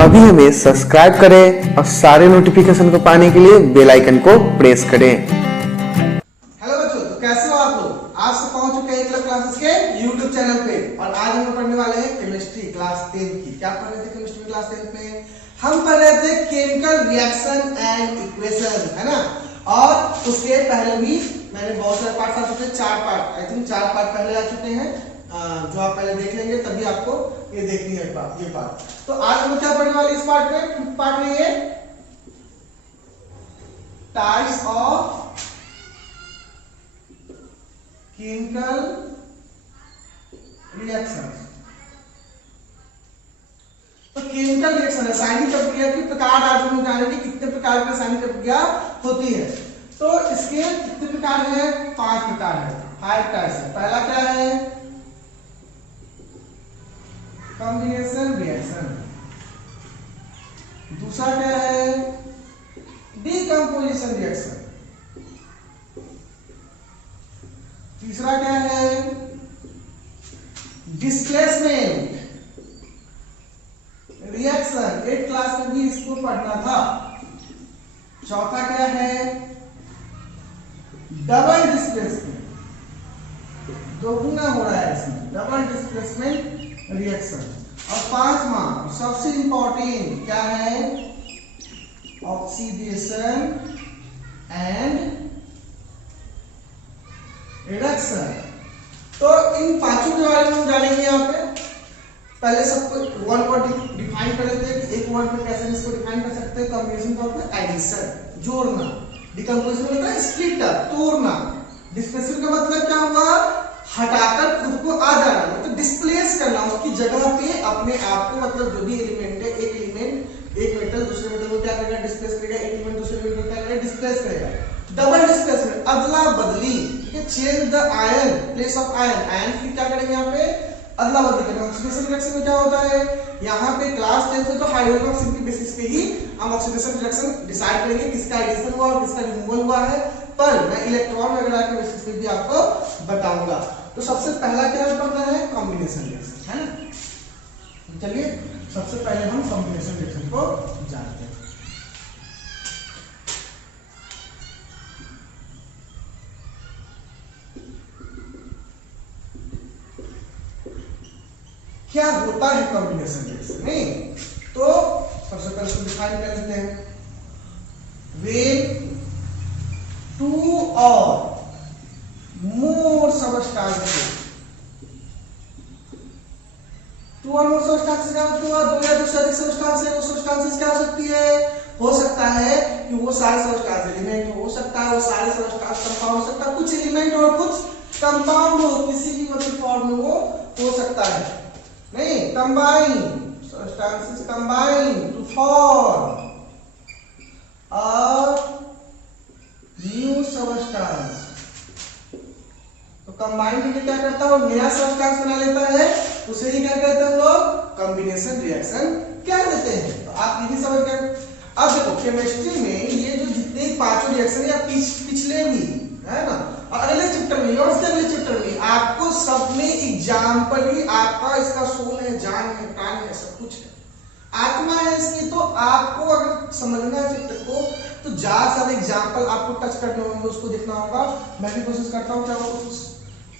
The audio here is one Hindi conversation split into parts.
अभी हमें सब्सक्राइब करें और सारे नोटिफिकेशन को पाने के लिए बेल आइकन को प्रेस करें। हेलो बच्चों, तो कैसे हो आप लोग? आज से पहुंच चुके हैं क्लब क्लासेस के यूट्यूब चैनल पे और आज हम पढ़ने वाले हैं केमिस्ट्री क्लास 10 की। क्या पढ़ रहे थे केमिस्ट्री क्लास 10 में? हम पढ़ रहे थे केमिकल रिएक्शन एंड इक्वेशन, है ना। और उसके पहले भी मैंने बहुत सारे पार्ट आ चुके हैं, 4 पार्ट, आई थिंक 4 पार्ट पहले आ चुके हैं, जो आप पहले देख लेंगे तभी आपको ये देखनी है ये पार्ट। तो आज हम क्या पढ़ने वाले इस पार्ट में? पार्ट में ये टाइप्स ऑफ केमिकल रिएक्शन। तो केमिकल रिएक्शन रासायनिक प्रक्रिया की प्रकार आज हम जानेंगे कितने प्रकार की रासायनिक प्रक्रिया होती है। तो इसके कितने प्रकार हैं? 5 प्रकार है, 5 टाइप्स है। पहला क्या है? Combination reaction. दूसरा क्या है? Decomposition reaction. तीसरा क्या है? डिस्प्लेसमेंट रिएक्शन, 8th क्लास में भी इसको पढ़ना था। चौथा क्या है? डबल डिस्प्लेसमेंट, दोगुना हो रहा है इसमें, डबल डिस्प्लेसमेंट रिएक्शन। और 5वां सबसे इंपॉर्टेंट क्या है? Oxidation and reduction. तो इन पांचों के बारे में हम जानेंगे यहाँ पे। पहले सबको वर्ड को डिफाइन कर लेते हैं कि एक वर्ड में कैसे इसको डिफाइन कर सकते हैं। कॉम्बिनेशन का मतलब एडिशन, जोड़ना। डिकम्पोजिशन का मतलब स्प्लिट अप, तोड़ना। डिस्प्लेसमेंट का मतलब क्या हुआ? हटाकर खुद को आ जाना, मतलब डिस्प्लेस करना, उसकी जगह पे अपने आप को, मतलब जो भी एलिमेंट है, एक एलिमेंट एक मेटल दूसरे मेटल को क्या करेगा? डिस्प्लेस करेगा। एक एलिमेंट दूसरे एलिमेंट को क्या करेगा? डिस्प्लेस करेगा। डबल डिस्प्लेसमेंट, अदला बदली, ठीक है। Change the ion, place of ion, ion की क्या करेंगे यहाँ पे? अदला बदली करेंगे। ऑक्सीडेशन रिएक्शन में क्या होता है? यहाँ पे क्लास 10 से तो हाइड्रोजन ऑक्सीजन की बेसिस पे ही हम ऑक्सीडेशन रिएक्शन डिसाइड करेंगे किसका एडिशन हुआ और किसका रिमूवल हुआ है, पर मैं इलेक्ट्रॉन वगैरह के बेसिस पे भी आपको बताऊंगा। तो सबसे पहला क्या पढ़ना है? कॉम्बिनेशन रिएक्शन, है ना। चलिए सबसे पहले हम कॉम्बिनेशन रिएक्शन को जानते हैं। क्या होता है कॉम्बिनेशन रिएक्शन? नहीं तो सबसे पहले इसको डिफाइन कर लेते हैं। When 2 or more substances, 2 और more substances क्या होती है? 2 या 2 से अधिक substances है। वो substances क्या हो सकती है? हो सकता है कि वो सारे substances एलिमेंट हो सकता है, वो सारे substances कंपाउंड हो सकता है, कुछ एलिमेंट और कुछ कंपाउंड हो, किसी भी मतलब फॉर्म में वो हो सकता है। नहीं, combine substances combine to form a new substance। तो कंबाइन करके क्या करता है? वो नया सब्सटेंस बना लेता है, उसे ही क्या कहते हैं हम लोग? कॉम्बिनेशन रिएक्शन कह देते हैं। तो आप ये भी समझ गए। अब देखो केमिस्ट्री में ये जो जितने पांचों रिएक्शन या पिछले भी है ना, और अगले चैप्टर में और उसके अगले चैप्टर में आपको सब में एग्जांपल ही आपका इसका सोल है, जान है, प्राण है, सब कुछ है, आत्मा है इसकी। तो आपको अगर समझना है चैप्टर को तो ज्यादा सारे एग्जांपल आपको टच करने होंगे, उसको देखना होगा। मैं भी कोशिश करता हूँ चाहे कुछ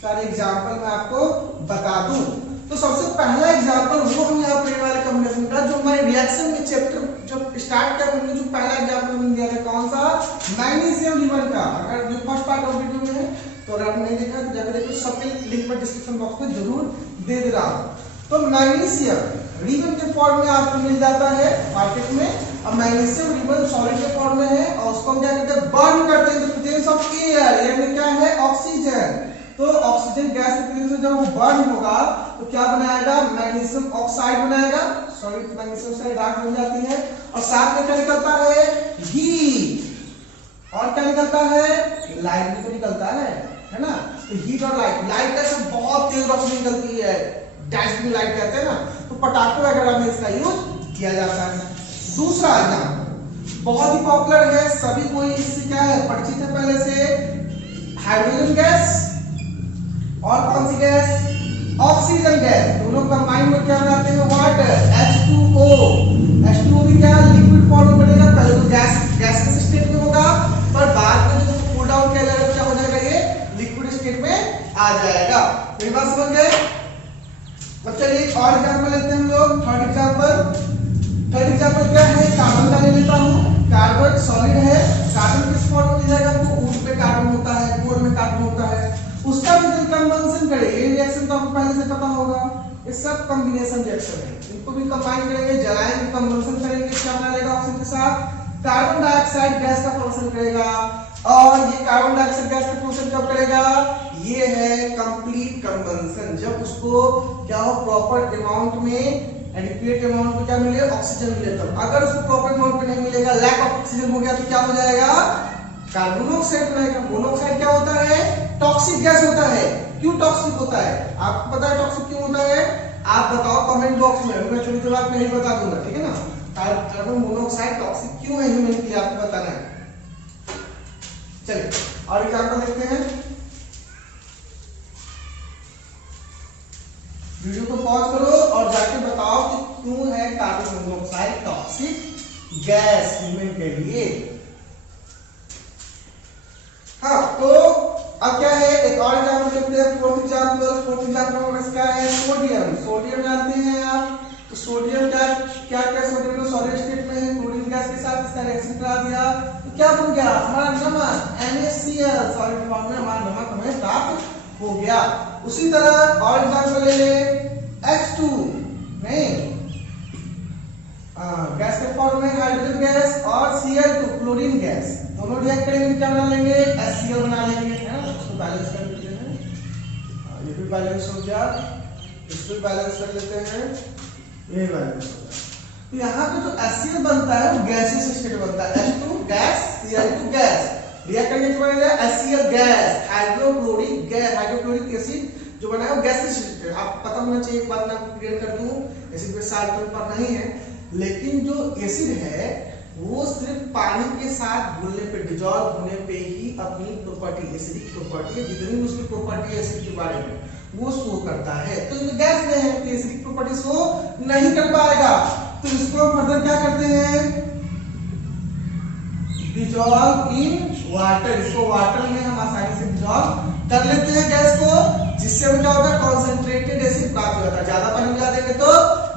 सारे एग्जांपल मैं आपको बता दूं। तो सबसे पहला एग्जांपल वो हम यहाँ पढ़ने वाले कॉम्बिनेशन का, जो हमारे रिएक्शन में चैप्टर जब स्टार्ट कर हमने जो पहला एग्जांपल हमने दिया था, कौन सा? मैग्नीशियम रिबन का। अगर जो फर्स्ट पार्ट ऑफ वीडियो में है तो अगर आपने नहीं देखा तो जाकर देखो, सबके लिंक में डिस्क्रिप्शन बॉक्स में जरूर दे दे रहा हूं। तो मैग्नीशियम रिबन के फॉर्म में आपको मिल जाता है मार्केट में। अब मैग्नीशियम रिबन सॉलिड के फॉर्म में है और उसको हम क्या करते हैं? बर्न करते हैं in the presence of air. Air में क्या है? ऑक्सीजन। तो ऑक्सीजन गैस के प्रेजेंस में जब वो बर्न होगा तो क्या बनाएगा? मैग्नीशियम ऑक्साइड बनाएगा, सॉलिड मैग्नीशियम ऑक्साइड राख बन जाती है। और साथ में क्या निकलता है? हीट। और क्या निकलता है? लाइट भी तो निकलता है ना। तो हीट और लाइट, लाइट का सब बहुत तेज रोशनी निकलती है, डैशिंग लाइट कहते हैं ना। तो पटाखों वगैरह में इसका यूज किया जाता है। दूसरा एग्जांपल बहुत ही पॉपुलर है, सभी कोई इससे क्या है? परिचित है पहले से। हाइड्रोजन गैस और कौन सी गैस? Oxygen gas. दोनों कंबाइन होकर क्या बनाते हैं? Water, H2O। तो आपको पहले से पता होगा, ये सब कॉम्बिनेशन रिएक्शन है। इनको भी कंबाइन करेंगे, जलाएंगे, कंबशन करेंगे, क्या बना लेगा ऑक्सीजन के साथ कार्बन डाइऑक्साइड गैस का प्रोडक्शन करेगा। और ये कार्बन डाइऑक्साइड गैस का प्रोडक्शन कब करेगा? ये है कंप्लीट कंबशन, जब उसको क्या हो प्रॉपर अमाउंट में एडिक्वेट अमाउंट में क्या मिले ऑक्सीजन मिले तब। अगर उसको प्रॉपर अमाउंट में नहीं मिलेगा, लैक ऑफ ऑक्सीजन हो गया तो क्या हो जाएगा? कार्बन मोनोऑक्साइड बनेगा। मोनोऑक्साइड क्या होता है? टॉक्सिक गैस होता है। क्यों टॉक्सिक होता है? आपको पता है टॉक्सिक क्यों होता है? आप बताओ कमेंट बॉक्स में, मैं थोड़ी देर बाद में ही बता दूंगा, ठीक है ना। कार्बन मोनोऑक्साइड टॉक्सिक क्यों है ह्यूमन के लिए, आपको बताना है। चलिए और एग्जांपल देखते हैं। वीडियो को पॉज करो और जाके बताओ कि क्यों है carbon monoxide toxic gas human के लिए। हाँ, तो अब क्या है, एक और एग्जांपल देखते हैं। फोर्थ एग्जांपल क्या है? सोडियम। सोडियम जानते हैं आप, तो सोडियम क्या सोडियम को सॉलिड स्टेट में है, क्लोरीन गैस के साथ इसका रिएक्शन करा दिया तो क्या बन गया? हमारा नमक NaCl, सॉलिड फॉर्म में हमारा नमक हमें प्राप्त हो गया। उसी तरह और एग्जांपल ले ले, H2 नहीं गैस के फॉर्म में हाइड्रोजन गैस और Cl2 क्लोरीन गैस, दोनों रिएक्ट करेंगे क्या बना लेंगे? HCl बना लेंगे, है ना। उसको बैलेंस कर लेते हैं, ये भी बैलेंस हो गया, इसको भी बैलेंस कर लेते हैं, ये बैलेंस हो गया। तो यहाँ पे जो HCl बनता है वो गैसियस स्टेट बनता है। H2 gas, Cl2 gas, react करने के बाद HCl gas, hydrochloric gas, hydrochloric acid जो बना है वो गैसियस स्टेट। आपको पता होना चाहिए, एक बात मैं आपको क्लियर कर दूं, एसिड पे साल तो पर नहीं है, लेकिन जो एसिड है वो सिर्फ पानी के साथ घुलने पे, डिजॉल्व होने पे ही अपनी प्रॉपर्टी, एसिडिक प्रॉपर्टी, जितनी उसकी प्रॉपर्टी है एसिड के बारे में वो शो करता है। तो ये गैस में है तो एसिडिक प्रॉपर्टी शो नहीं कर पाएगा, तो इसको हम फर्दर क्या करते हैं? Dissolve in water. इसको वाटर में हम आसानी से डिजॉल्व कर लेते हैं गैस को, जिससे हम क्या होता है? कॉन्सेंट्रेटेड एसिड प्राप्त हो जाता है। ज्यादा पानी मिला देंगे तो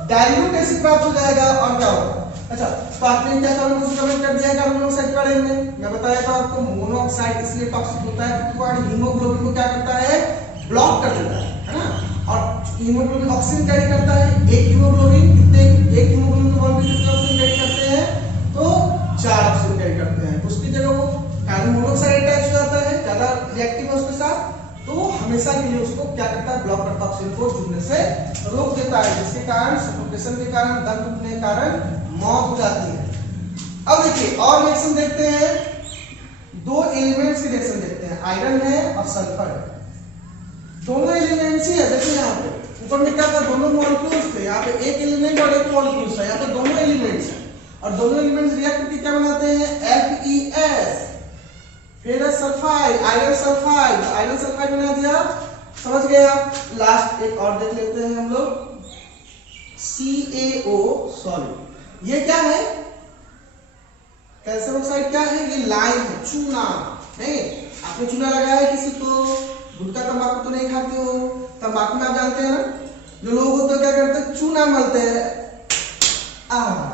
डाइल्यूट एसिड प्राप्त हो जाएगा और क्या होगा? अच्छा, तो आपने क्या कमेंट कर दिया कार्बन मोनोऑक्साइड के बारे में। मैं बताया था आपको मोनोऑक्साइड इसलिए टॉक्सिक होता है क्योंकि वो हीमोग्लोबिन को क्या करता है? ब्लॉक कर देता है ना। और हीमोग्लोबिन ऑक्सीजन कैरी करता है, एक हीमोग्लोबिन एक हीमोग्लोबिन को कितने ऑक्सीजन कैरी करते हैं? तो 4 ऑक्सीजन कैरी करते हैं। तो उसकी जगह वो कार्बन मोनोऑक्साइड अटैच हो जाता है, ज्यादा रिएक्टिव है उसके साथ, तो हमेशा के लिए उसको क्या करता है? ब्लॉक करता है, ऑक्सीजन को जुड़ने से रोक देता है, जिसके कारण सफोकेशन के कारण, दम घुटने के कारण मौत हो जाती है। अब देखिए और रिएक्शन देखते हैं, 2 एलिमेंट्स के रिएक्शन देखते हैं, आयरन है और सल्फर है। दोनों एलिमेंट्स ही है, देखिए यहाँ पे ऊपर में क्या था? दोनों मॉलिक्यूल्स थे, यहाँ पे एक एलिमेंट और एक मॉलिक्यूल्स है, यहाँ पे दोनों एलिमेंट्स हैं और दोनों एलिमेंट्स रिएक्ट करके क्या बनाते हैं? FeS, फिर sulphide, iron sulphide, iron sulphide बना दिया, समझ गए आप। लास्ट एक और देख लेते हैं हम लोग, CaO सॉलिड। ये क्या है? कैल्शियम ऑक्साइड क्या है? ये लाइम है, चूना। नहीं, आपने चूना लगाया है किसी को? गुटखा तंबाकू तो नहीं खाते हो, तंबाकू में आप जानते हैं ना, जो लोग होते हैं क्या करते हैं? चूना मलते हैं,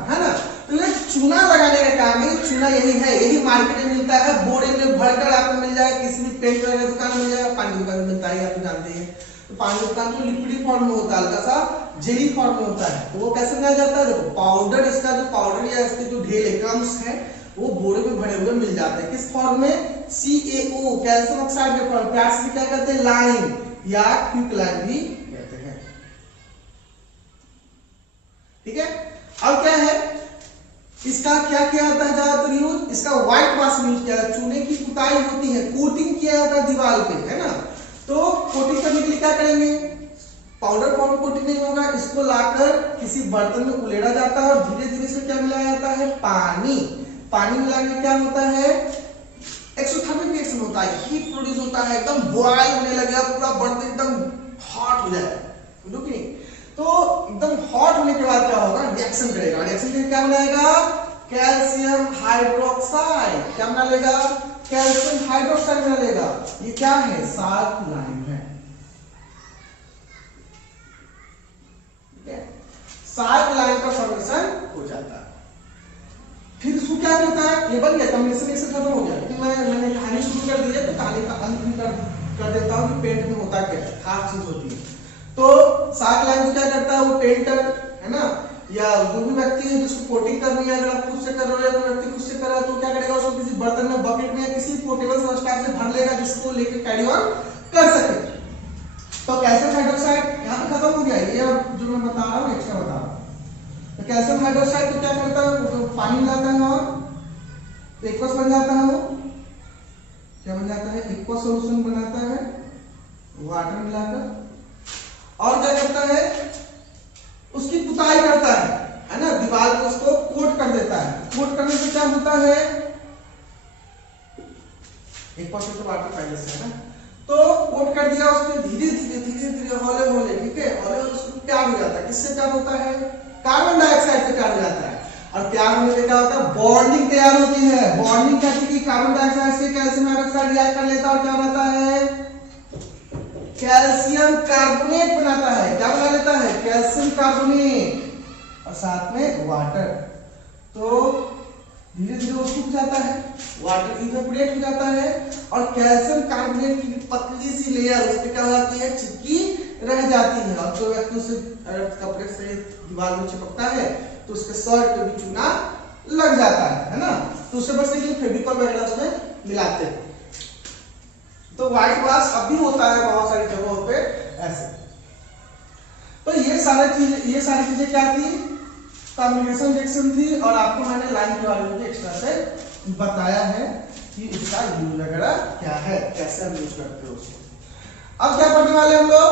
है ना। तो ये चूना लगाने का काम है, चूना यही है, यही मार्केट में मिलता है, बोरे में भरकर आपको मिल जाएगा, किसी भी पेंट वगैरह दुकान में मिल जाएगा, पानी दुकान में मिलता है, आप जानते हैं। तो पानी दुकान तो लिक्विड फॉर्म में होता है, हल्का सा जेली फॉर्म में होता है, तो वो कैसे बनाया जाता है? देखो पाउडर, इसका जो पाउडर या इसके जो ढेर क्रम्स है वो बोरे में भरे हुए मिल जाते हैं, किस फॉर्म में? CaO, कैल्शियम ऑक्साइड के फॉर्म, प्यार से क्या कहते हैं? लाइम या क्विकलाइम भी कहते हैं, ठीक है। अब क्या है, इसका क्या किया जाता है ज्यादातर यूज? इसका व्हाइट वाश यूज किया जाता है, चूने की कुताई होती है, कोटिंग किया जाता है दीवार पे, है ना। तो कोटिंग करने के लिए क्या करेंगे? पाउडर फॉर्म में कोटिंग नहीं होगा, इसको लाकर किसी बर्तन में उलेड़ा जाता है और धीरे धीरे से क्या मिलाया जाता है? पानी। पानी मिलाने क्या होता है? एक्सोथर्मिक रिएक्शन होता है, हीट प्रोड्यूस होता है, एकदम बॉयल होने लगेगा, पूरा बर्तन एकदम हॉट हो जाएगा, समझो कि नहीं। तो एकदम हॉट होने के बाद क्या होगा? रिएक्शन करेगा, रिएक्शन करके क्या बनाएगा? Calcium hydroxide. क्या बना लेगा? कैल्शियम हाइड्रोक्साइड बना लेगा। ये क्या है? साल्ट लाइम है, ठीक है। साल्ट लाइम का फॉर्मेशन हो जाता है। फिर इसको क्या करता है? ये बन गया, कॉम्बिनेशन इससे खत्म हो गया। लेकिन मैंने कहानी शुरू कर दी है तो कहानी का अंत भी कर देता हूँ कि पेंट में होता क्या है, खास चीज होती है। तो शार्क लाइम क्या करता है, वो पेंटर है ना, या जो भी व्यक्ति है जिसको कोटिंग करनी है, अगर आप खुद से कर रहे हो, तो व्यक्ति खुद से कर रहा है तो क्या करेगा, उसको किसी बर्तन में, बकेट में या किसी पोर्टेबल सबस्टेंस में भर लेगा जिसको लेके कैरी ऑन कर सके। तो कैल्शियम हाइड्रोक्साइड यहाँ पे खत्म हो गया, ये अब जो मैं बता रहा हूँ एक्स्ट्रा बता रहा हूँ। तो कैल्शियम हाइड्रोक्साइड तो क्या करता है, तो पानी मिलाता है और एक्वस बन जाता है, वो क्या बन जाता है, एक्वस सॉल्यूशन बनाता है वाटर मिलाकर, और क्या करता है, उसकी पुताई करता है ना, दीवार को उसको कोट कर देता है। कोट करने से क्या होता है, 1% वाटर पहले से है ना, तो कोट कर दिया उसके, धीरे धीरे हौले हौले, ठीक है, हौले हौले उसको प्यार हो जाता है। किससे प्यार होता है, कार्बन डाइऑक्साइड से प्यार हो जाता है। और प्यार होने से क्या होता है, बॉन्डिंग तैयार होती है। बॉन्डिंग कहती है कि कार्बन डाइऑक्साइड से कैल्शियम हाइड्रोक्साइड रिएक्ट कर लेता है और क्या बनाता है, कैल्शियम कार्बोनेट बनाता है। क्या बना लेता है, कैल्शियम कार्बोनेट, और साथ में वाटर। तो धीरे धीरे वो सूख जाता है, वाटर इवेपोरेट हो जाता है, और कैल्शियम कार्बोनेट की पतली सी लेयर उस पर क्या हो जाती है, चिपकी रह जाती है। और तो व्यक्ति उसे कपड़े से दीवार में चिपकता है तो उसके शर्ट पे भी चूना लग जाता है ना, तो उससे बचने के लिए फेविकॉल वगैरह उसमें मिलाते हैं। तो व्हाइट वॉश अब भी होता है बहुत सारी जगहों पे ऐसे। तो ये सारी चीजें क्या थी, कॉम्बिनेशन रिएक्शन थी, और आपको मैंने लाइन के बारे में भी एक्स्ट्रा से बताया है कि उसका यूज वगैरह क्या है, कैसे हम यूज करते हैं उसको। अब क्या पढ़ने वाले हम लोग,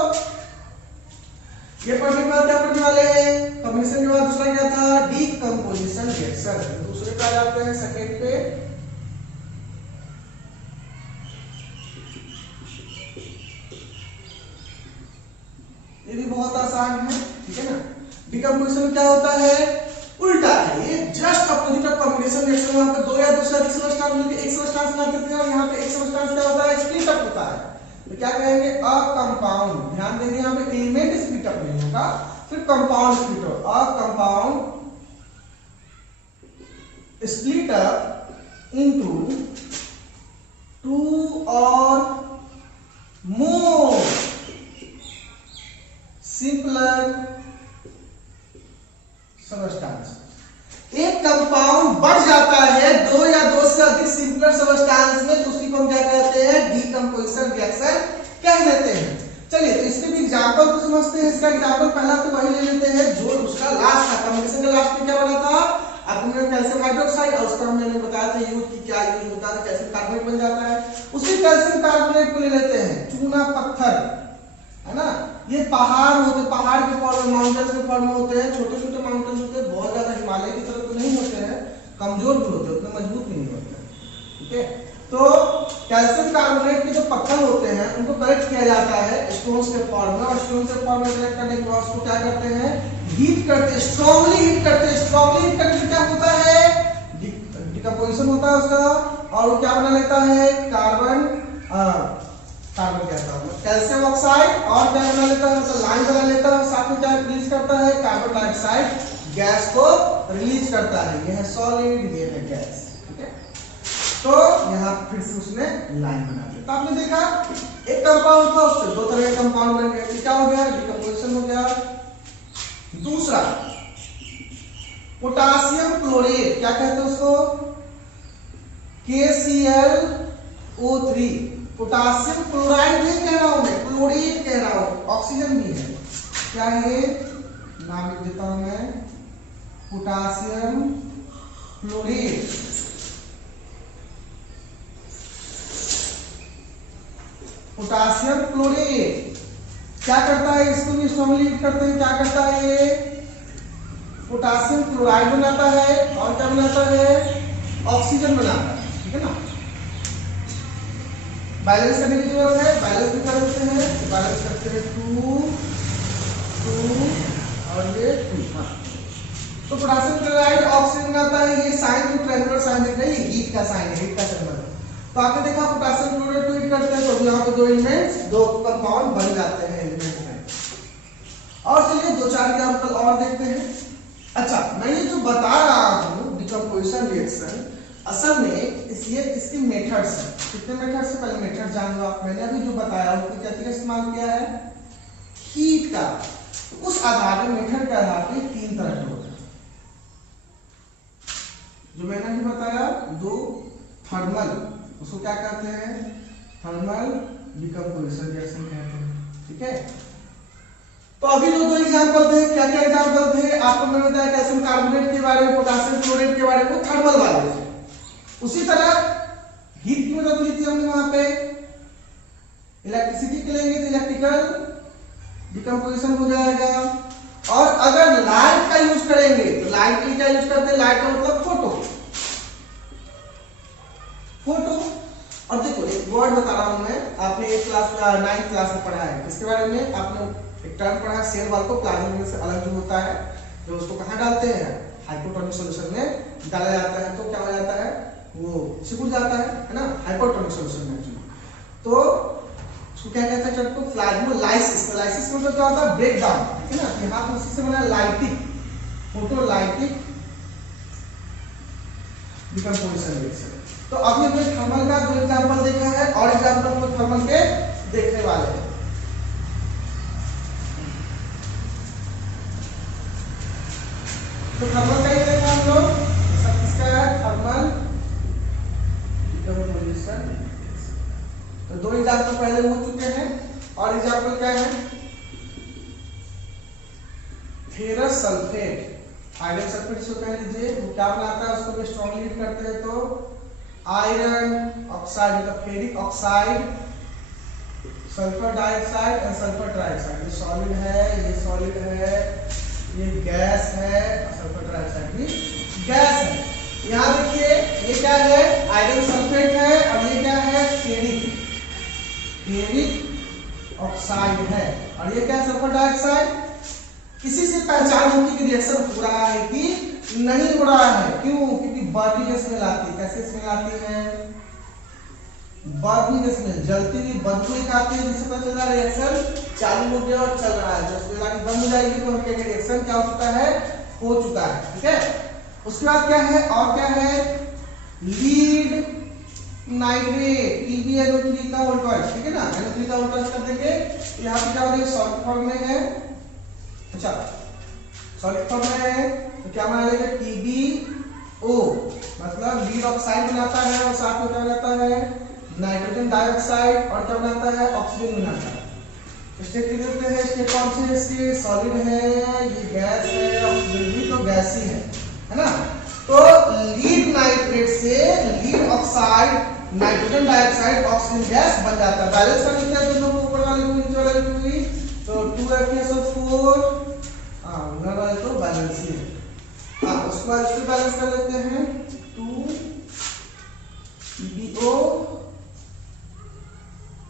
ये पढ़ने के बाद क्या पढ़ने वाले हैं, कॉम्बिनेशन के बाद दूसरा क्या था, डीकंपोजिशन रिएक्शन। दूसरे पे आ जाते हैं, सेकेंड पे। ये भी बहुत आसान है, ठीक है ना। डिकम्पोजिशन क्या होता है, उल्टा है, ये just opposite of combination reaction. वहां पे दो या दो से अधिक सबस्टेंस मिलकर एक सबस्टेंस बनाते थे, और यहाँ पे एक सबस्टेंस क्या होता है, स्प्लिट अप होता है। तो क्या कहेंगे, अ कंपाउंड, ध्यान देंगे यहाँ पे एलिमेंट स्प्लिट अप नहीं होगा, फिर compound split up. A compound split up into 2 और मोर सिंपलर सबस्टेंस। एक कंपाउंड बढ़ जाता है दो या दो से अधिक सिंपलर सबस्टेंस में, तो उसी को हम क्या कहते हैं, डीकंपोजिशन रिएक्शन कह देते हैं। चलिए, तो इसके भी एग्जांपल तो समझते हैं। इसका एग्जांपल पहला तो वही ले लेते हैं जो उसका लास्ट था, कॉम्बिनेशन का लास्ट में क्या बना था, आपको कैल्शियम हाइड्रोक्साइड, और उसका मैंने बताया था यूज की क्या यूज होता है, कैल्शियम कार्बोनेट बन जाता है। उसी कैल्शियम कार्बोनेट को ले लेते हैं, चूना पत्थर है ना, ये पहाड़ होते, पहाड़ के फॉर्म में, माउंटेन्स के फॉर्म में होते हैं, छोटे छोटे माउंटेन्स होते हैं, बहुत ज्यादा हिमालय की तरफ तो नहीं होते हैं, कमजोर भी होते हैं, उतने मजबूत नहीं होते हैं, ठीक है। तो कैल्शियम कार्बोनेट के जो पत्थर होते हैं उनको कलेक्ट किया जाता है स्टोन्स के फॉर्म में, और स्टोन के फॉर्म में कलेक्ट करने के बाद उसको क्या करते हैं, हीट करते हैं, स्ट्रांगली हीट करते हैं। स्ट्रांगली हीट करके क्या होता है, डिकम्पोजिशन होता है उसका, और वो क्या बना लेता है, कार्बन कहता हूँ कैल्शियम ऑक्साइड, और क्या बना लेता है, मतलब लाइन बना लेता है, साथ में क्या रिलीज करता है, कार्बन डाइऑक्साइड गैस को रिलीज करता है। ये है सॉलिड, ये है गैस, ठीक है। तो यहाँ फिर से उसने लाइन बना दी। तो आपने देखा एक कंपाउंड था, उससे दो तरह के कंपाउंड बन गए, क्या हो गया, डिकम्पोजिशन हो गया। दूसरा पोटासियम क्लोरेट, क्या कहते हैं उसको, KClO3। पोटासियम क्लोराइड नहीं कह रहा हूं मैं, क्लोरेट कह रहा हूं, ऑक्सीजन भी है। क्या है, नाम लिख देता हूं मैं, पोटासियम क्लोरेट। पोटासियम क्लोरेट क्या करता है, इसको भी स्ट्रांगली हीट करते हैं, क्या करता है, ये पोटासियम क्लोराइड बनाता है, और क्या बनाता है, ऑक्सीजन बनाता है, ठीक है ना। बैलेंस करने की जरूरत है, बैलेंस भी कर देते हैं, बैलेंस करते हैं 2 2 और ये 2। हाँ, तो पोटासियम क्लोराइड ऑक्सीजन बनाता है। ये साइन जो ट्रायंगुलर साइन दिख रहा है, ये हीट का साइन है, हीट का सिंबल है। तो आपने देखा पोटासियम क्लोराइड को हीट करते हैं तो यहाँ पे दो एलिमेंट्स, दो कंपाउंड बन जाते हैं एलिमेंट में। और चलिए दो चार एग्जांपल और देखते हैं। अच्छा, मैं ये जो बता रहा हूँ डिकम्पोजिशन रिएक्शन, असल में इसकी मेथड्स हैं। कितने मेथड्स है, पहले मेथड जान लो आप। मैंने अभी जो बताया उसको क्या तरीका इस्तेमाल किया है, हीट का। उस आधार पे मेथड के आधार पे 3 तरह के होते हैं जो मैंने भी बताया। 2 थर्मल, उसको क्या कहते हैं, थर्मल डिकम्पोजिशन रिएक्शन कहते हैं, ठीक है। तो अभी जो 2 एग्जांपल थे, क्या क्या एग्जांपल थे आपको मैंने बताया, कैल्शियम कार्बोनेट के बारे में, पोटेशियम क्लोराइड के बारे में, थर्मल वाले थे। उसी तरह हीट की मदद ली थी हमने वहां पे, इलेक्ट्रिसिटी के लेंगे तो इलेक्ट्रिकल डिकम्पोजिशन हो जाएगा। और अगर लाइट का यूज करेंगे तो लाइट के लिए क्या यूज करते हैं, लाइट का मतलब फोटो। फोटो, और देखो एक वर्ड बता रहा हूं मैं, आपने एक क्लास में 9th क्लास में पढ़ा है, इसके बारे में आपने एक टर्म पढ़ा है, सेल वाल को प्लाज्मा से अलग जो होता है, जो उसको कहां डालते हैं, हाइपोटोनिक सॉल्यूशन में डाला जाता है, तो क्या हो जाता है, वो सिकुड़ जाता है ना, हाइपोटोनिक सॉल्यूशन में। तो उसको क्या कहते हैं, चट को प्लाज्मोलाइसिस। तो लाइसिस मतलब क्या होता है, ब्रेक डाउन, ठीक है ना। यहाँ पे उसी से बना लाइटिक, फोटोलाइटिक डिकम्पोजिशन रिएक्शन। तो अभी हमने थर्मल का 2 एग्जांपल देखा है, और एग्जांपल हम थर्मल के देखने वाले हैं। तो थर्मल का ही देखा हम लोग, सब किसका है, थर्मल डिकम्पोजिशन। तो 2 एग्जांपल पहले हो चुके हैं, और एग्जांपल क्या है, फेरस सल्फेट, आयरन सल्फेट से कह लीजिए, वो क्या बनाता है, उसको स्ट्रांगली हीट करते हैं तो आयरन ऑक्साइड, मतलब फेरिक ऑक्साइड, सल्फर डाइऑक्साइड और सल्फर ट्राइऑक्साइड। ये सॉलिड है, ये सॉलिड है, ये गैस है, सल्फर ट्राइऑक्साइड भी गैस है। यहाँ देखिए ये क्या है, आयरन सल्फेट है, और ये क्या है, फेरिक ऑक्साइड है, और ये क्या है, सल्फर डाइऑक्साइड। किसी से पहचान होती कि रिएक्शन हो रहा है कि नहीं हो रहा है, क्यों, क्योंकि बर्निंग स्मेल आती है। कैसे स्मेल आती है, बर्निंग स्मेल, जलती हुई बदबू एक आती है, जिससे पता चल रहा है रिएक्शन चालू हो गया और चल रहा है। जब स्मेल आनी बंद हो जाएगी तो हम कहेंगे रिएक्शन क्या हो चुका है, हो चुका है, ठीक है। उसके बाद क्या है, और क्या है, लीड नाइट्रेट, PbNO3 का वोल्टेज, ठीक है ना, NO3 का वोल्टेज कर देंगे। यहाँ पे क्या हो जाएगा, सॉल्ट फॉर्म में है, अच्छा सॉलिड फॉर्म में है, तो क्या बना लेंगे, PbO, मतलब लीड ऑक्साइड बनाता है, और साथ में क्या बनाता है, नाइट्रोजन डाइऑक्साइड, और क्या बनाता है, ऑक्सीजन बनाता है। स्टेट लिख देते हैं, स्टेट कौन से है, इसके सॉलिड है, ये गैस है, ऑक्सीजन भी तो गैस ही है ना। तो लीड नाइट्रेट से lead oxide, nitrogen dioxide, oxygen gas बन जाता है। बैलेंस कर लेते हैं दोनों को, ऊपर वाले को नीचे वाले को भी, तो 2FeSO4, हाँ उधर वाले तो बैलेंस ही है। हाँ उसके बाद इसको बैलेंस कर लेते हैं, 2 PbO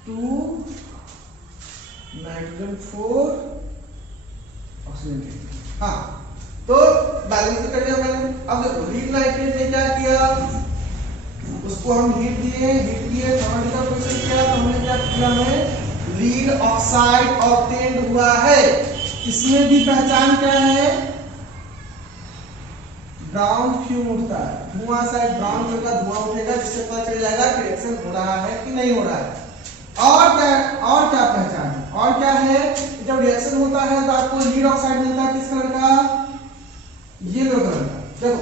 2 नाइट्रोजन 4 ऑक्सीजन 3। हाँ तो बैलेंस कर लिया मैंने। अब देखो लीड नाइट्रेट ने क्या किया, उसको हम हीट दिए, थर्मल डिकम्पोजिशन किया, तो हमने क्या किया है, लीड ऑक्साइड ऑब्टेन्ड हुआ है। इसमें भी पहचान क्या है, ब्राउन फ्यूम उठता है, धुआं सा ब्राउन कलर का धुआं उठेगा, जिससे पता चल जाएगा कि रिएक्शन हो रहा है कि नहीं हो रहा है। और क्या पहचान है, और क्या है, जब रिएक्शन होता है तो आपको लीड ऑक्साइड मिलता है किस कलर का, येलो कलर का। देखो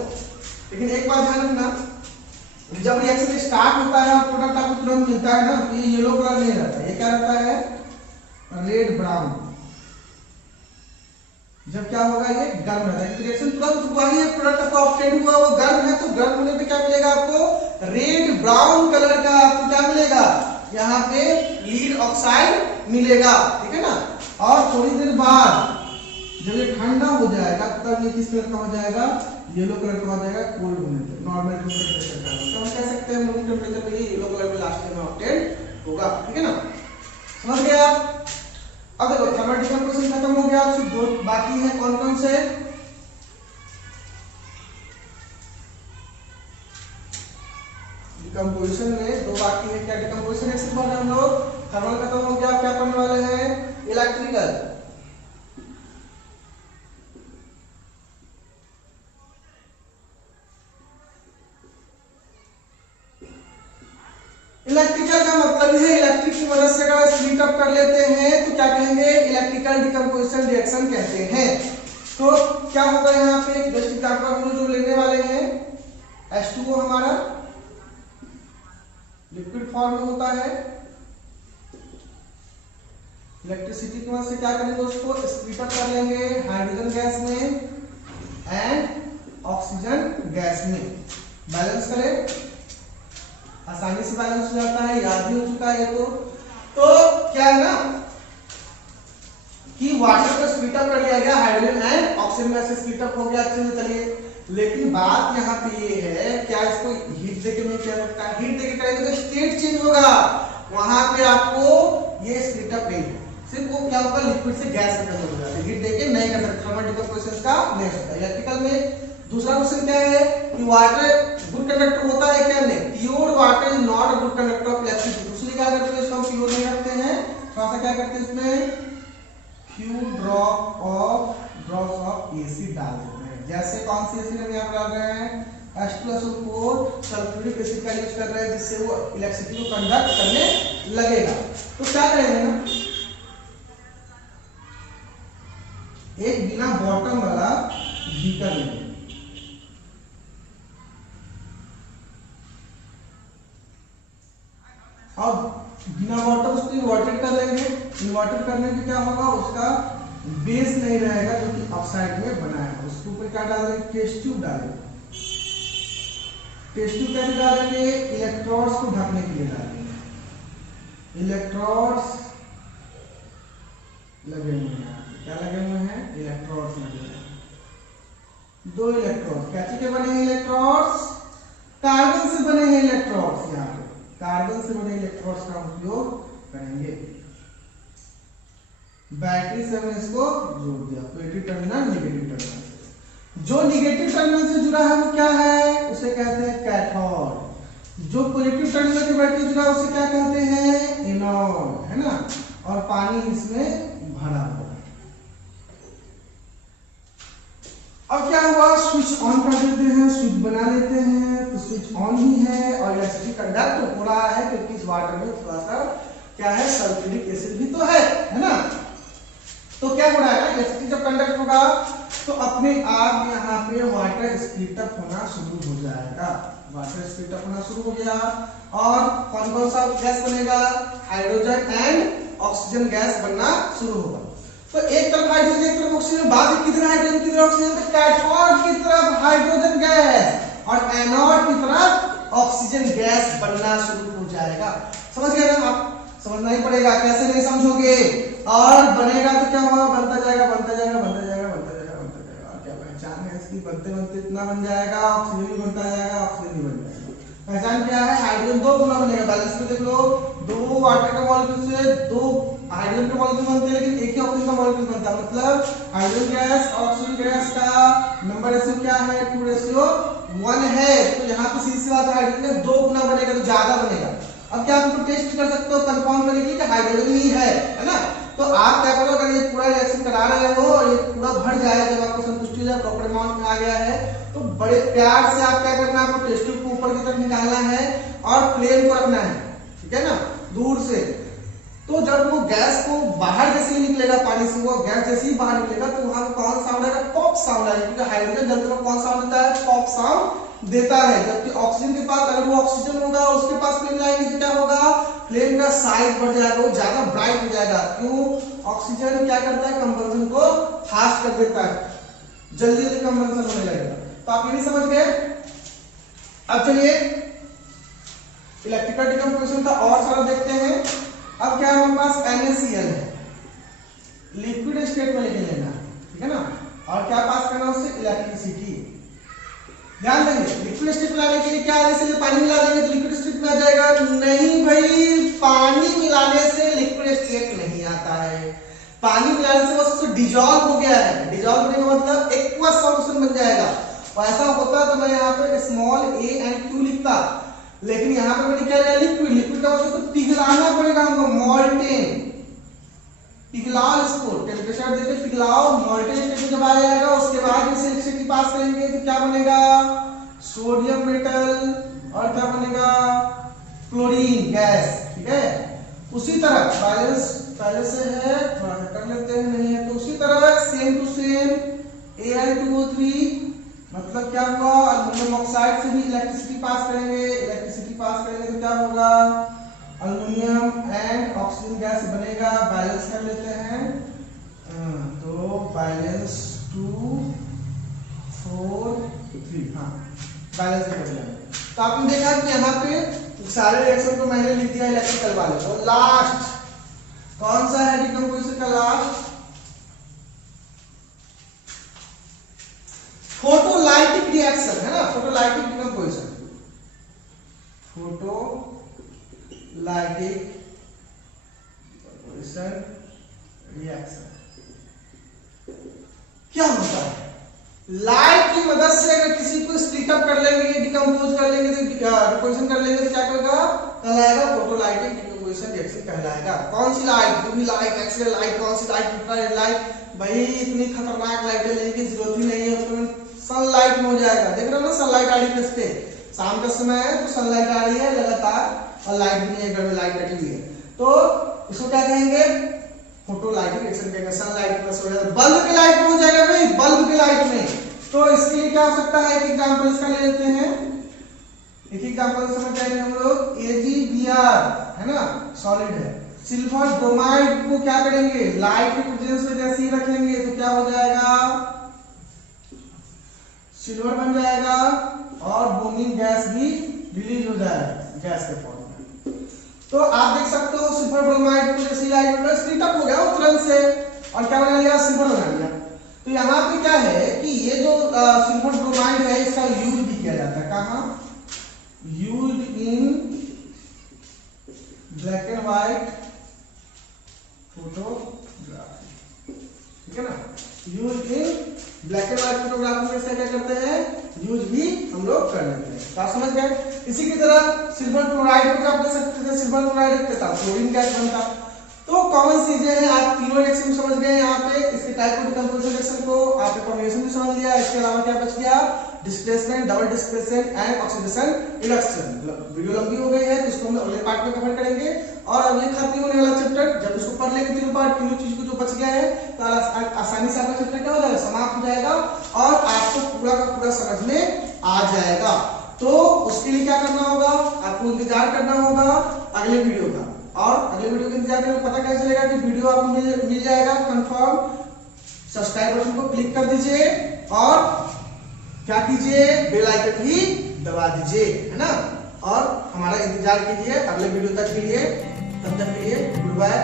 लेकिन एक बात ध्यान रखना, जब रिएक्शन स्टार्ट होता है और प्रोडक्ट आपको तुरंत मिलता है ना, तो ये येलो कलर नहीं रहता, ये क्या रहता है, रेड ब्राउन। जब क्या होगा, ये गर्म रहता है, रिएक्शन तुरंत हुआ ही, प्रोडक्ट आपको ऑब्टेन हुआ, वो गर्म है, तो गर्म होने पे क्या मिलेगा आपको, रेड ब्राउन कलर का आपको क्या मिलेगा, यहाँ पे लीड ऑक्साइड मिलेगा, ठीक है ना। और थोड़ी देर बाद जब ये ठंडा हो जाएगा तब ये किस कलर का हो जाएगा, येलो कलर का हो जाएगा, कोल्ड होने पे, नॉर्मल टेम्परेचर का। तो हम कह सकते हैं रूम टेम्परेचर पे ये येलो कलर में लास्ट में ऑब्टेन होगा, ठीक है ना, समझ गए आप। अब देखो थर्मल डिकम्पोजिशन खत्म हो गया, सिर्फ 2 बाकी है, कौन कौन से, डिकम्पोजिशन में 2 बाकी है, क्या डिकम्पोजिशन रिएक्शन पढ़ रहे हम लोग, थर्मल खत्म हो गया, क्या पढ़ने वाले हैं, इलेक्ट्रिकल। इलेक्ट्रिकल का मतलब है इलेक्ट्रिक की मदद से अगर स्प्लिट अप कर लेते हैं तो क्या कहेंगे, इलेक्ट्रिकल डिकम्पोजिशन रिएक्शन कहते हैं। तो क्या होगा यहाँ पे, जस्ट एग्जांपल हम लोग जो लेने वाले हैं, H2O हमारा लिक्विड फॉर्म में होता है, इलेक्ट्रिसिटी की मदद से क्या करेंगे, उसको स्प्लिट अप कर लेंगे हाइड्रोजन गैस में एंड ऑक्सीजन गैस में, बैलेंस करें, आसानी से बैलेंस हो जाता है, याद भी हो चुका है तो क्या है ना कि वाटर को स्प्लिट अप कर लिया गया, हाइड्रोजन एंड ऑक्सीजन में से स्प्लिट अप हो गया अच्छे से। चलिए, लेकिन बात यहाँ पे ये है, क्या इसको हीट देके नहीं किया सकता? हीट देके करेंगे तो स्टेट चेंज होगा, वहां पे आपको ये स्प्लिट अप नहीं है, सिर्फ वो क्या होगा, लिक्विड से गैस में कन्वर्ट हो जाता है, हीट देके नहीं कर सकते, थर्मल डिकम्पोजिशन का नहीं होता। इलेक्ट्रिकल में दूसरा क्वेश्चन क्या है कि वाटर गुड कंडक्टर होता है क्या? नहीं, pure water is not a good conductor of electricity. उसलिए क्या करते हैं, इसको हम प्योर नहीं रखते हैं, थोड़ा सा क्या करते हैं, इसमें फ्यू ड्रॉप्स ऑफ एसिड डाल देते हैं। जैसे कौन सी एसिड हम यहाँ डाल रहे हैं, H2SO4 सल्फ्यूरिक एसिड का यूज कर रहे हैं, जिससे वो इलेक्ट्रिसिटी को कंडक्ट करने लगेगा। तो क्या करेंगे ना, एक बिना बॉटम वाला बीकर लेंगे, अब बिना बॉटम उसको इन्वर्टेड कर लेंगे। इन्वर्टेड करने पे क्या होगा, उसका बेस नहीं रहेगा जो कि अपसाइड में बना है, उसके ऊपर क्या डालेंगे, टेस्ट ट्यूब डालेंगे। टेस्ट ट्यूब कैसे डालेंगे, इलेक्ट्रोड्स को ढकने के लिए डालेंगे। इलेक्ट्रोड्स लगे हुए हैं, क्या लगे हुए हैं, इलेक्ट्रोड्स लगे हुए हैं। दो इलेक्ट्रोड्स कैसे के बने हैं, इलेक्ट्रोड्स कार्बन से बने हैं, इलेक्ट्रोड्स यहाँ पे कार्बन से बने इलेक्ट्रोड्स का उपयोग करेंगे। बैटरी से हमने इसको जोड़ दिया, पॉजिटिव टर्मिनल नेगेटिव टर्मिनल। जो नेगेटिव टर्मिनल से जुड़ा है वो क्या है, उसे कहते हैं कैथोड। जो पॉजिटिव टर्मिनल के बैटरी जुड़ा है उसे क्या कहते हैं, एनोड, है ना। और पानी इसमें भरा हुआ। अब क्या हुआ, स्विच ऑन कर देते हैं, स्विच बना लेते हैं, तो स्विच ऑन ही है और इलेक्ट्रिसिटी कंडक्ट हो रहा है, क्योंकि इस वाटर में थोड़ा सा क्या है, सल्फ्यूरिक एसिड भी तो है ना। तो क्या हो रहा है ना, इलेक्ट्रिसिटी जब कंडक्ट होगा तो अपने आप यहाँ पे वाटर स्प्लिट अप होना शुरू हो जाएगा। वाटर स्प्लिट अप होना शुरू हो गया और कौन कौन सा गैस बनेगा, हाइड्रोजन एंड ऑक्सीजन गैस बनना शुरू होगा। तो एक तरफ हाइड्रोजन एक तरफ ऑक्सीजन, बाद किधर हाइड्रोजन किधर ऑक्सीजन, तो कैथोड की तरफ हाइड्रोजन गैस और एनोड की तरफ ऑक्सीजन गैस बनना शुरू हो जाएगा। समझ गए ना आप, समझना ही पड़ेगा, कैसे नहीं समझोगे। और बनेगा तो क्या होगा, बनता जाएगा बनता जाएगा बनता जाएगा बनता जाएगा बनता जाएगा। और क्या पहचान है इसकी, बनते बनते इतना बन जाएगा, ऑक्सीजन भी बनता जाएगा, ऑक्सीजन भी बन जाएगा। पहचान क्या है, हाइड्रोजन दो गुना बनेगा, बैलेंस में देख लो, दो वाटर के मॉलिक्यूल से दो हाइड्रोजन के मॉलिक्यूल बनते हैं, लेकिन एक ही ऑक्सीजन का मॉलिक्यूल बनता है। मतलब हाइड्रोजन गैस और ऑक्सीजन गैस का नंबर रेशियो क्या है, 2:1 है। तो यहाँ पे सीधी सी बात है, हाइड्रोजन का दो गुना बनेगा तो ज्यादा बनेगा। अब क्या आप इसको टेस्ट कर सकते हो, कंफर्म करने के लिए कि हाइड्रोजन ही है ना। तो आप क्या करो, अगर ये पूरा रिएक्शन करा रहे हो और ये पूरा भर जाए, जब आपको संतुष्टि हो जाए, प्रॉपर अमाउंट में आ गया है, तो बड़े प्यार से आप क्या करना है, आपको टेस्ट ट्यूब को ऊपर की तरफ निकालना है और फ्लेम को रखना है, ठीक है ना, दूर से। तो जब वो गैस को बाहर जैसे ही निकलेगा पानी से, वो गैस जैसे ही बाहर निकलेगा तो वहां पर कौन साउंड आएगा, पॉप साउंड आएगा, क्योंकि हाइड्रोजन जलते वक्त कौन साउंड देता है, पॉप साउंड देता है। जबकि ऑक्सीजन के पास, अगर वो ऑक्सीजन होगा और उसके पास फ्लेम लाएंगे तो क्या होगा, फ्लेम का साइज बढ़ जाएगा, वो ज्यादा ब्राइट हो जाएगा। क्यों, ऑक्सीजन क्या करता है, कंबंशन को फास्ट कर देता है, जल्दी जल्दी कंबंशन होने लगेगा। तो आप ये भी समझ गए। अब चलिए इलेक्ट्रिकल डिकम्पोजिशन का और सारा देखते हैं। अब क्या हमारे पास NaCl है, लिक्विड स्टेट में लेके लेना, ठीक है ना, और क्या पास करना उससे, इलेक्ट्रिसिटी। ध्यान देंगे, लिक्विड स्टेट में लाने के लिए क्या है, जैसे पानी मिला देंगे तो लिक्विड स्टेट में आ जाएगा, नहीं भाई, पानी मिलाने से लिक्विड स्टेट नहीं आता है। पानी मिलाने से बस उसको डिजॉल्व हो गया है, डिजॉल्व होने का मतलब एक्वा सॉल्यूशन बन जाएगा। और ऐसा होता तो मैं यहाँ पे स्मॉल a and q लिखता, लेकिन यहाँ पे मैंने क्या लिया, लिक्विड। लिक्विड का मतलब तो पिघलाना पड़ेगा हमको, मॉल्टेन, पिघलाओ इसको, टेम्परेचर देके पिघलाओ, मॉल्टेन स्टेट में जब आ जाएगा, उसके बाद इसे इलेक्ट्रिसिटी पास करेंगे तो क्या बनेगा, सोडियम मेटल और क्या बनेगा, क्लोरीन गैस, ठीक है। उसी तरह बैलेंस पहले से है, थोड़ा सा कर लेते हैं, नहीं है तो उसी तरह सेम टू सेम Al2O3 मतलब क्या हुआ, अल्युमिनियम ऑक्साइड से भी इलेक्ट्रिसिटी पास करेंगे तो क्या होगा, अल्युमिनियम एंड ऑक्सीजन गैस बनेगा। बैलेंस कर लेते हैं, तो बैलेंस 2 4 3, हाँ बैलेंस कर लिया। तो आपने देखा कि यहाँ पे सारे रिएक्शन को मैंने लिख दिया इलेक्ट्रिकल वाले को। लास्ट कौन सा है डिकम्पोजिशन का लास्ट, फोटोलाइटिक रिएक्शन है ना, फोटोलाइटिक डिकम्पोजिशन, रिएक्शन क्या होता है, लाइट की मदद से अगर किसी को स्प्लिट अप कर लेंगे, डिकम्पोज कर लेंगे, तो डिकम्पोजिशन कर लेंगे तो क्या करेगा, कहलाएगा फोटोलाइटिक डिकम्पोजिशन रिएक्शन कहलाएगा। कौन सी light, UV light, X-ray light, कौन सी लाइट, अल्ट्रावायलेट लाइट, भाई इतनी खतरनाक लाइटें लेने की जरूरत ही नहीं है, उसमें सनलाइट में हो जाएगा। देख रहे हो ना सनलाइट आ रही है, पे शाम का समय है तो सनलाइट आ रही है लगातार और लाइट भी नहीं है, घर में लाइट लगी हुई है, तो इसको क्या कहेंगे, फोटोलाइटिक रिएक्शन कहेंगे। सनलाइट प्लस हो जाएगा, बल्ब के लाइट में हो जाएगा भाई, बल्ब के लाइट में। तो इसके लिए क्या हो सकता है, एक एग्जांपल इसका ले लेते हैं, एक एग्जांपल समझ जाएंगे हम लोग। AgBr है ना, सॉलिड है, सिल्वर ब्रोमाइड को क्या करेंगे, लाइट के प्रेजेंस में जैसे ही रखेंगे तो क्या हो जाएगा, सिल्वर बन जाएगा और ब्रोमीन गैस भी रिलीज हो जाएगा गैस के फॉर्म में। तो आप देख सकते हो सिल्वर ब्रोमाइड को जैसे लाइट में स्प्लिट अप हो गया वो तुरंत से, और क्या बना लिया, सिल्वर बना लिया। तो यहाँ पे क्या है कि ये जो सिल्वर ब्रोमाइड है इसका यूज भी किया जाता है, कहाँ, use in black and white photography, ठीक है ना, use in black and white photography में से क्या करते हैं, यूज भी हम लोग कर लेते हैं। तो आप समझ गए। इसी की तरह सिल्वर क्लोराइड को क्या बोल सकते थे, सिल्वर क्लोराइड के साथ क्लोरीन गैस बनता। तो कॉमन चीजें हैं, आप तीनों रिएक्शन समझ गए यहाँ पे, इसके टाइप ऑफ डिकम्पोजिशन रिएक्शन को आपने कॉम्बिनेशन भी समझ लिया। इसके अलावा क्या बच गया, displacement, double displacement and oxidation reduction. Video लंबी हो गई है तो इसको हम अगले पार्ट में कवर करेंगे, और अगले खत्म होने वाला चैप्टर जब इसको पढ़ लेंगे तीनों पार्ट, तीनों चीज को जो बच गया है तो आसानी से आपका चैप्टर क्या हो जाएगा, समाप्त हो जाएगा और आपको पूरा का पूरा समझ में आ जाएगा। तो उसके लिए क्या करना होगा, आपको इंतजार करना होगा अगले वीडियो का, और अगले वीडियो का इंतजार करके पता कैसे चलेगा कि वीडियो आपको मिल जाएगा कंफर्म। सब्सक्राइब बटन को क्लिक कर दीजिए और क्या कीजिए, बेल आइकन भी दबा दीजिए, है ना, और हमारा इंतजार कीजिए अगले वीडियो तक के लिए। तब तक के लिए गुड बाय।